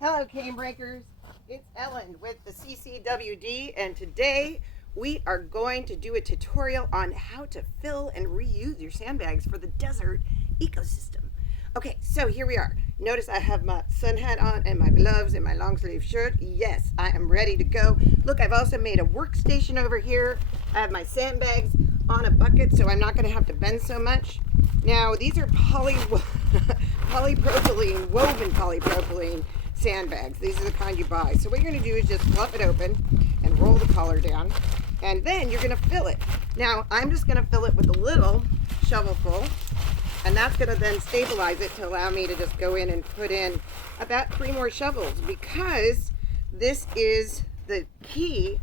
Hello, Canebrakers. It's Ellen with the CCWD, and today we are going to do a tutorial on how to fill and reuse your sandbags for the desert ecosystem. Okay, so here we are. Notice I have my sun hat on and my gloves and my long sleeve shirt. Yes, I am ready to go. Look, I've also made a workstation over here. I have my sandbags on a bucket, so I'm not going to have to bend so much. Now, these are polypropylene, woven polypropylene sandbags. These are the kind you buy. So what you're going to do is just flip it open and roll the collar down, and then you're going to fill it. Now, I'm just going to fill it with a little shovelful, and that's going to then stabilize it to allow me to just go in and put in about 3 more shovels, because this is the key,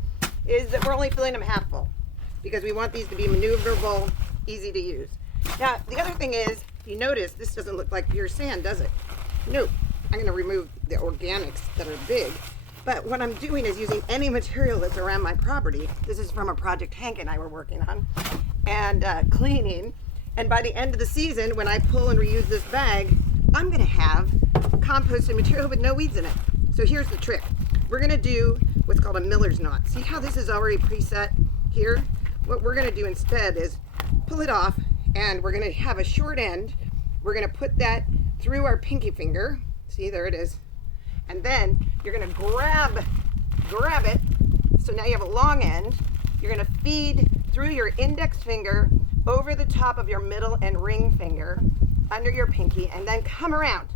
is that we're only filling them half full, because we want these to be maneuverable, easy to use. Now, the other thing is, you notice this doesn't look like pure sand, does it? Nope. I'm going to remove the organics that are big. But what I'm doing is using any material that's around my property. This is from a project Hank and I were working on, and cleaning. And by the end of the season, when I pull and reuse this bag, I'm going to have composted material with no weeds in it. So here's the trick. We're going to do what's called a miller's knot. See how this is already preset here? What we're going to do instead is pull it off, and we're going to have a short end. We're going to put that through our pinky finger. See, there it is. And then you're going to grab it. So now you have a long end. You're going to feed through your index finger over the top of your middle and ring finger under your pinky, and then come around.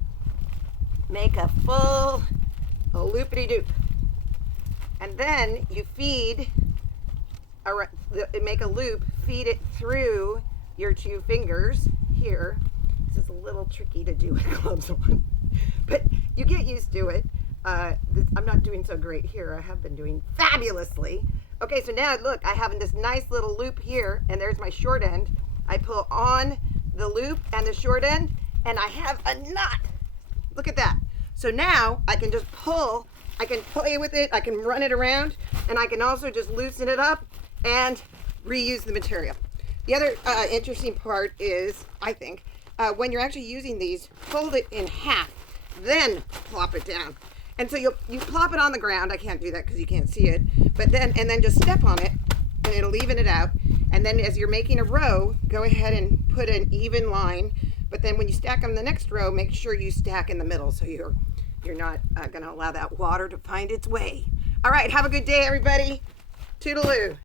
Make a full loopity-doop. And then you make a loop, feed it through your 2 fingers here. This is a little tricky to do with gloves on, but you get used to it. I'm not doing so great here. I have been doing fabulously. Okay, so now look, I have this nice little loop here, and there's my short end. I pull on the loop and the short end, and I have a knot. Look at that. So now I can just pull, I can play with it, I can run it around, and I can also just loosen it up and reuse the material. The other interesting part is, I think, when you're actually using these, fold it in half, then plop it down. And so you plop it on the ground. I can't do that because you can't see it. But then just step on it, and it'll even it out. And then as you're making a row, go ahead and put an even line. But then when you stack them the next row, make sure you stack in the middle, so you're not going to allow that water to find its way. All right, have a good day, everybody. Toodaloo.